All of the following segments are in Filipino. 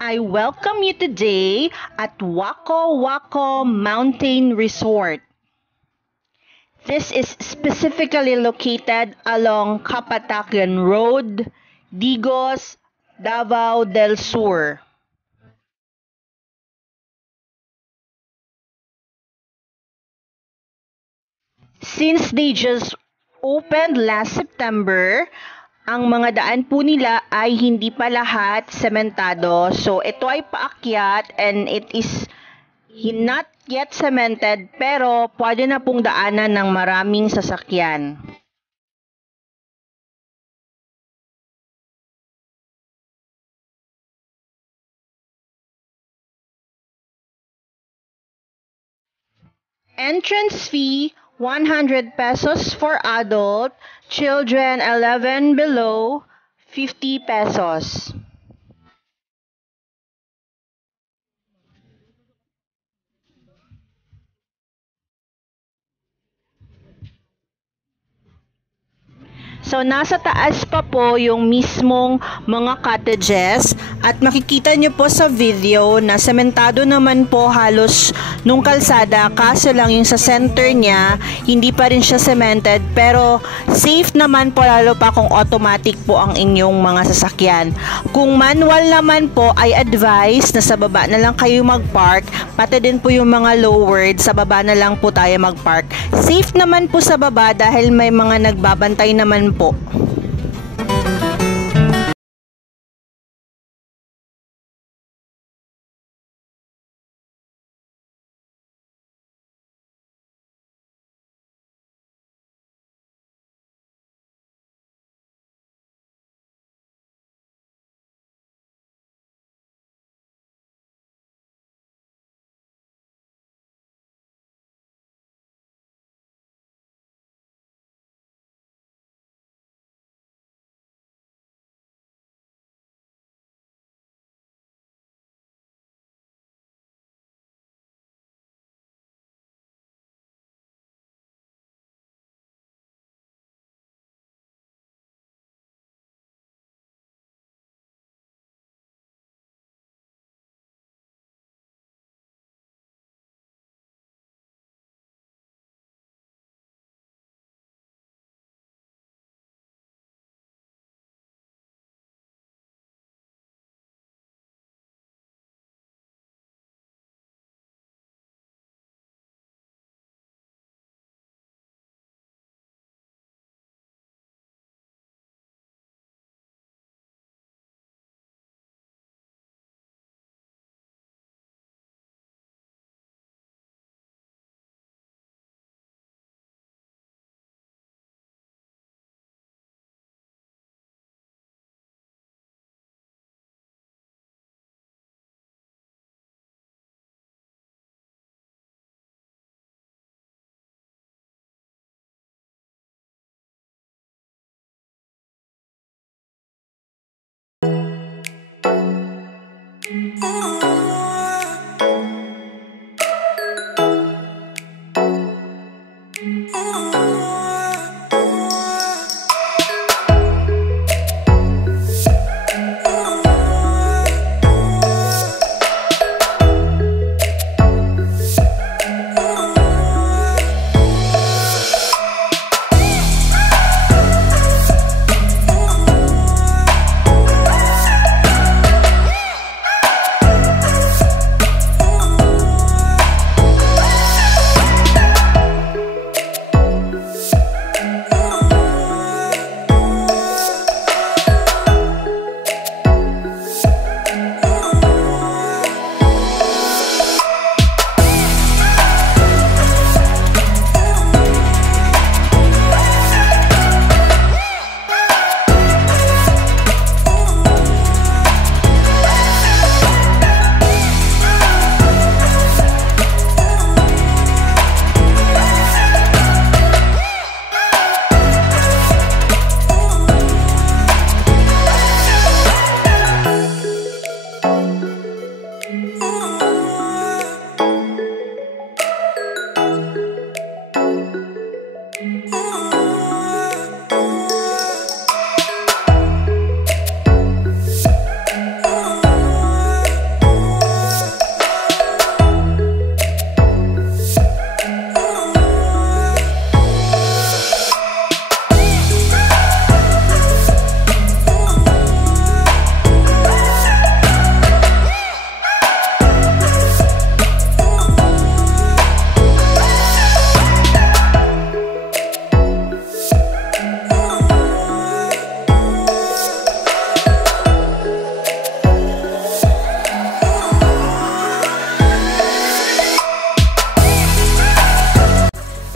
I welcome you today at Waco Waco Mountain Resort. This is specifically located along Kapatagan Road, Digos, Davao del Sur. Since they just opened last September, ang mga daan po nila ay hindi pa lahat sementado. So ito ay paakyat and it is not yet cemented pero pwede na pong daanan ng maraming sasakyan. Entrance fee 100 pesos for adult, children 11 below 50 pesos. So nasa taas pa po yung mismong mga cottages at makikita nyo po sa video na sementado naman po halos nung kalsada kaso lang yung sa center niya hindi pa rin siya cemented pero safe naman po lalo pa kung automatic po ang inyong mga sasakyan. Kung manual naman po ay advice na sa baba na lang kayo mag-park pati din po yung mga lowered sa baba na lang po tayo mag-park. Safe naman po sa baba dahil may mga nagbabantay naman po.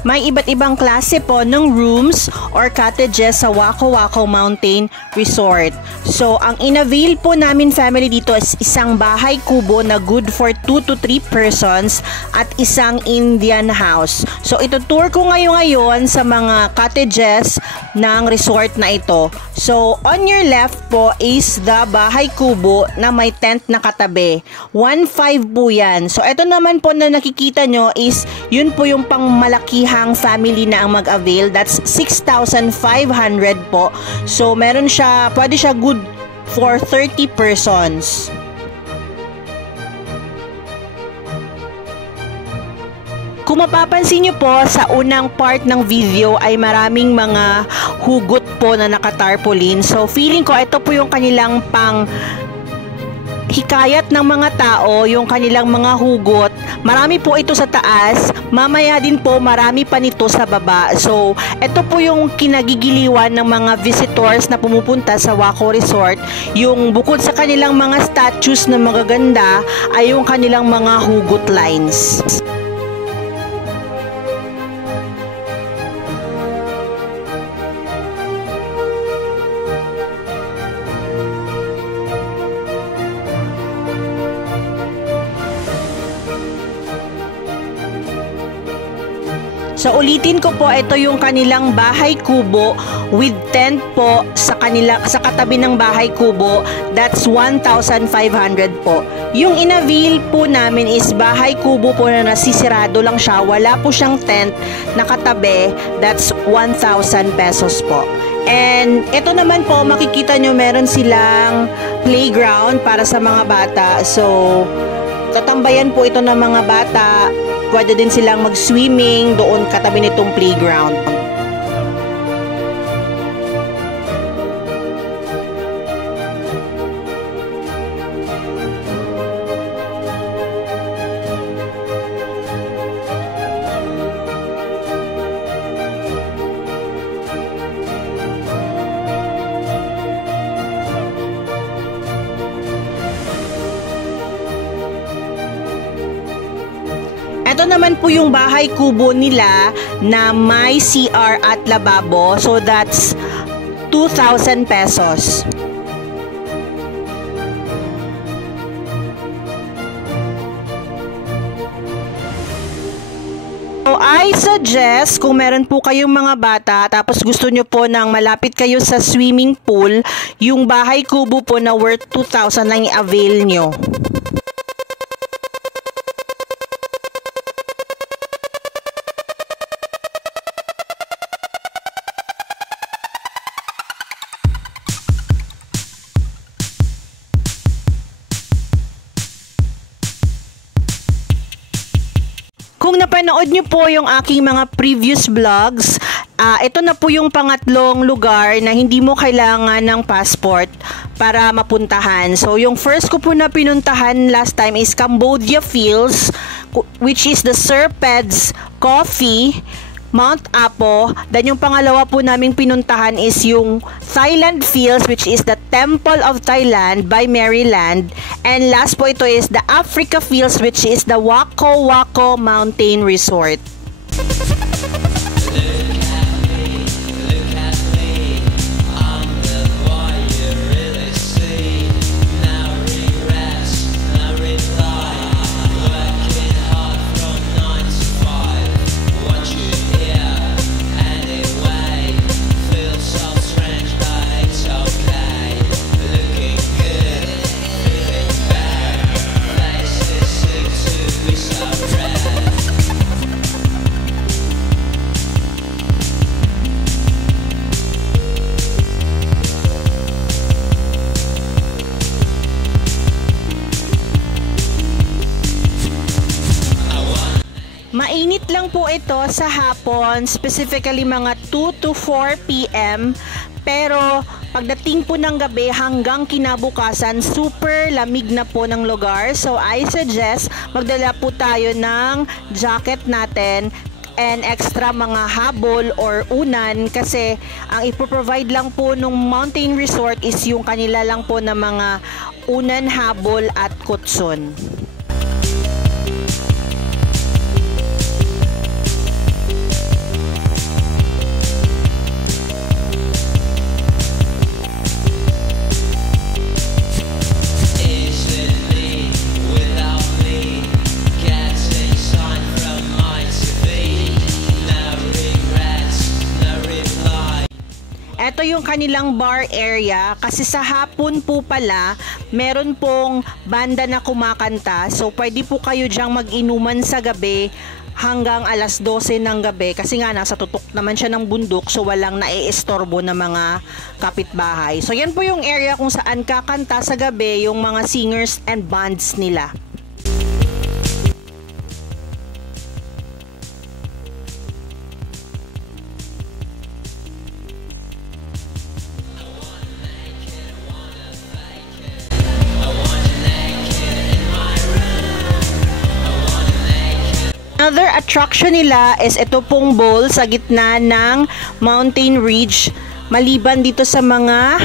May iba't ibang klase po ng rooms or cottages sa Waco Waco Mountain Resort. So, ang inavail po namin family dito is isang bahay kubo na good for 2 to 3 persons at isang Indian house. So, itutour ko ngayon sa mga cottages ng resort na ito. So, on your left po is the bahay kubo na may tent na katabi. 1.5 po yan. So, ito naman po na nakikita nyo is yun po yung pangmalakihang family na ang mag-avail. That's 6,500 po. So, meron siya, pwede siya good for 30 persons. Kung mapapansin nyo po, sa unang part ng video ay maraming mga hugot po na nakatarpaulin. So, feeling ko ito po yung kanilang pang hikayat ng mga tao, yung kanilang mga hugot. Marami po ito sa taas, mamaya din po marami pa nito sa baba. So, ito po yung kinagigiliwan ng mga visitors na pumupunta sa Waco Resort. Yung bukod sa kanilang mga statues na magaganda, ay yung kanilang mga hugot lines. So ulitin ko po, ito yung kanilang bahay kubo with tent po sa katabi ng bahay kubo. That's 1,500 po. Yung inavail po namin is bahay kubo po na nasisirado lang siya. Wala po siyang tent na katabi. That's 1,000 pesos po. And ito naman po, makikita nyo meron silang playground para sa mga bata. So tatambayan po ito ng mga bata. Pwede din silang mag-swimming doon katabi nitong playground. Ito naman po yung bahay kubo nila na may CR at lababo. So that's 2,000 pesos. So I suggest kung meron po kayong mga bata tapos gusto nyo po nang malapit kayo sa swimming pool, yung bahay kubo po na worth 2,000 lang i-avail nyo. Kung napanood nyo po yung aking mga previous vlogs, ito na po yung pangatlong lugar na hindi mo kailangan ng passport para mapuntahan. So, yung first ko po na pinuntahan last time is Cambodia Fields, which is the Sir Ped's Coffee, Mount Apo. Then yung pangalawa po naming pinuntahan is yung Thailand Fields, which is the Temple of Thailand by Maryland. And last po ito is the Africa Fields, which is the Waco Waco Mountain Resort. Mainit lang po ito sa hapon, specifically mga 2 to 4 p.m. Pero pagdating po ng gabi hanggang kinabukasan, super lamig na po ng lugar. So I suggest magdala po tayo ng jacket natin and extra mga habol or unan, kasi ang ipoprovide lang po ng mountain resort is yung kanila lang po na mga unan, habol at kutson. kanilang bar area kasi sa hapon po pala meron pong banda na kumakanta. So pwede po kayo dyang mag-inuman sa gabi hanggang alas 12 ng gabi kasi nga nasa tutok naman siya ng bundok, so walang naiistorbo na mga kapitbahay. So yan po yung area kung saan kakanta sa gabi yung mga singers and bands nila. Another attraction nila is ito pong bowl sa gitna ng mountain ridge, maliban dito sa mga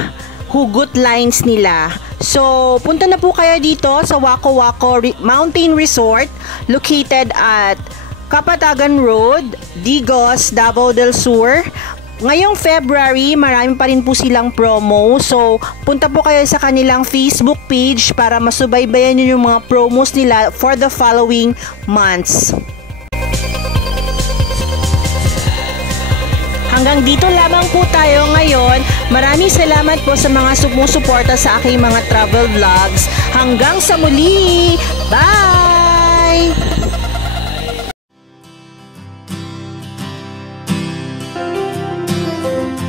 hugot lines nila. So, punta na po kayo dito sa Waco Waco Mountain Resort located at Kapatagan Road, Digos, Davao del Sur. Ngayong February, marami pa rin po silang promo. So, punta po kayo sa kanilang Facebook page para masubaybayan nyo yung mga promos nila for the following months. Hanggang dito lamang po tayo ngayon. Maraming salamat po sa mga sumusuporta sa aking mga travel vlogs. Hanggang sa muli! Bye!